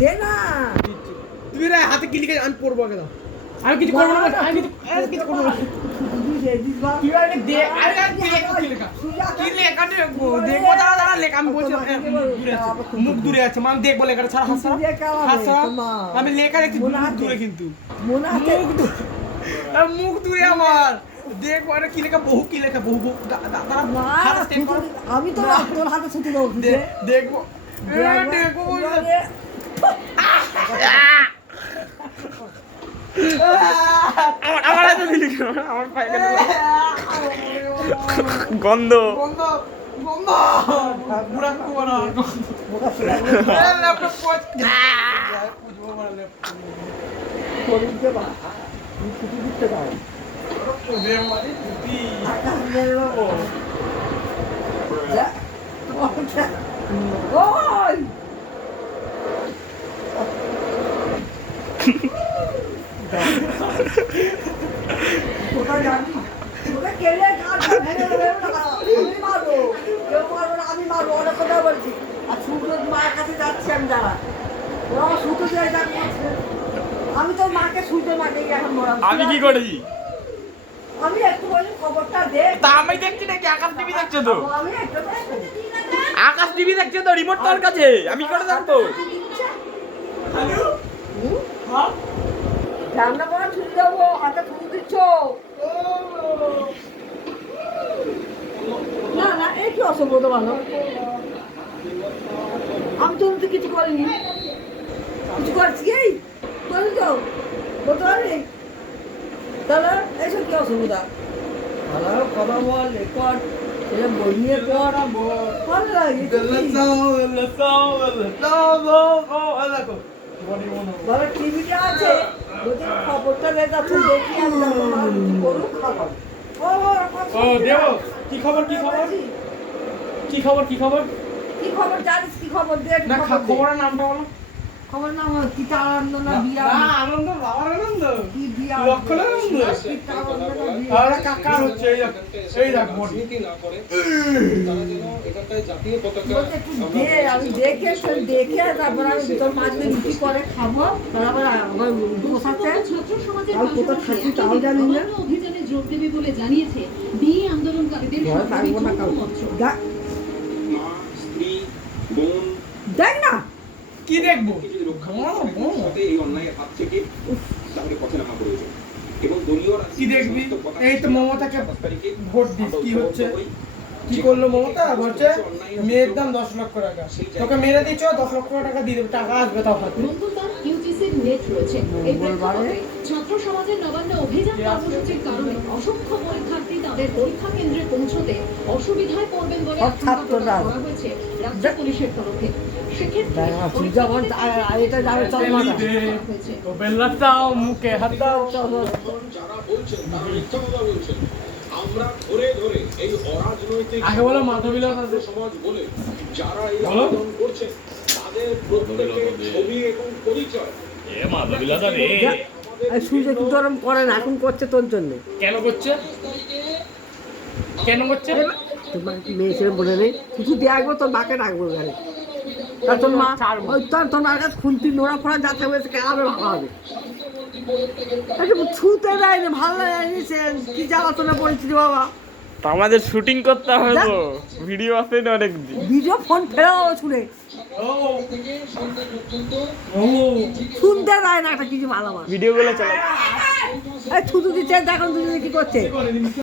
দে না তুমি রে হাতে কি লিখে আমি পড়বো আগে দাও আমি কিছু করবো না আমি কিছু করবো না তুই আরে দে আরে কি লেখা কি লেখা দেখবো দেখবো দাঁড়া লেখা আমি বলছি মুখ দূরে আছে মানে দেখবো লেখাটা ছাড়া হাসা আমি লেখা দেখছি মুখ দূরে কিন্তু মুখ দূরে আমার দেখবো আরে কি লেখা বহু কি লেখা বহু আমি তো তোর হাতে ছুটি দেবো দেখবো দেখবো আমার হাতে দিলি আমার পায়ে গন্ধ গন্ধ গন্ধ বুড়া কুয়া না ল্যাপটপ পচ পুজো মারা ল্যাপটপ করতে বা তুই ছুটি দিতে দাও পুজো মারি ছুটি আকাশ মেরে দেবো যা ওই কোথায় যাবি ওটা কেলে কাজ ভেঙে দেবে না আমি মারবো কেউ মারবো না আমি মারবো অনেক কথা বলছি আর সূর্য মায়ের কাছে যাচ্ছি আমি দাঁড়া ও সূর্য দিয়ে যাচ্ছে আমি তো মাকে সূর্য মাকে এখন মরাম আমি কি করেছি আমি একটু বলি খবরটা দে তা আমি দেখছি নাকি আকাশ টিভি দেখছো তো আমি একটু আকাশ টিভি দেখছো তো রিমোট তোর কাছে আমি করে দেখবো হ্যালো হ্যাঁ রান্না করা ছুটি দেবো হাতে ছুটি দিচ্ছ না না এই কি অসম্ভব ভালো আমি তো কিছু করিনি কিছু করছি এই বলি তো বলতে পারবি তাহলে এইসব কি অসুবিধা ভালো কথা বল রেকর্ড এটা বই নিয়ে পড় ভালো লাগে বলো টিভিটা আছে যদি খবরটা দেয় তুই দেখি আমি করুক খাবার ও দেব কি খবর কি খবর কি খবর কি খবর কি খবর জানিস কি খবর দে না খবরের নামটা বলো খবর নাম কি আনন্দ না বিয়া না আনন্দ বাবার আনন্দ কি বিয়া লক্ষণ আনন্দ আরে কাকা হচ্ছে এই দেখ রাজনীতি না করে তারা যেন এখানটায় জাতীয় পতাকা আমি দেখে তারপর আমি তোর মাঝে রুটি করে খাবো তারপর আমার বসাতে ছাত্র সমাজের আর কোথাও থাকি তাও জানি না অভিযানে যোগ দেবে বলে জানিয়েছে বিয়ে আন্দোলনকারীদের থাকবো না কাউ মা স্ত্রী বোন দেখ না কি দেখবো যদি রক্ষা সাথে এই অন্যায়ের হাত থেকে তাহলে পথে নামা প্রয়োজন এবং দলীয় কি দেখবি এই তো মমতাকে ভোট দিস কি হচ্ছে কি করলো মমতা বলছে মেয়ের দাম 10 লক্ষ টাকা তোকে মেরে দিচ্ছ 10 লক্ষ টাকা দিয়ে দেবে টাকা আসবে তাও হাতে মঙ্গলবার ইউজিসির নেট রয়েছে এই প্রেক্ষাপটে ছাত্র সমাজের নবান্ন অভিযান কর্মসূচির কারণে অসংখ্য পরীক্ষার্থী তাদের পরীক্ষা কেন্দ্রে পৌঁছতে অসুবিধায় পড়বেন বলে আশঙ্কা করা হয়েছে রাজ্য পুলিশের তরফে সেক্ষেত্রে এটা যাবে চলমা ও বেল্লা দাও মুখে হাত দাও যারা বলছেন তারা মিথ্যা কথা বলছেন আমরা ধরে ধরে এই অরাজনৈতিক আগে বলো মাধবীলতা সমাজ বলে যারা এই আন্দোলন করছে তাদের প্রত্যেকের ছবি এবং পরিচয় মাধবীলতা রে সূর্য কি গরম করে না এখন করছে তোর জন্য কেন করছে কেন করছে তোমার মেয়ে ছেলে বলে নেই কিছু দেখবো তোর মাকে রাখবো গাড়ি তার তোর মা তোর মার কাছে খুন্তি নোড়া ফোড়া যাতে হয়েছে কেন হবে ছুতে দেয়নি ভালো লাগেনি কি জ্বালাতনা পড়েছিল বাবা আমাদের শুটিং করতে হবে তো ভিডিও আছে না অনেক ভিডিও ফোন ফেরাও ছুড়ে শুনতে দেয় না একটা কিছু ভালো ভিডিও গুলো চালা ছুতু দিচ্ছে দেখুন দুজনে কি করছে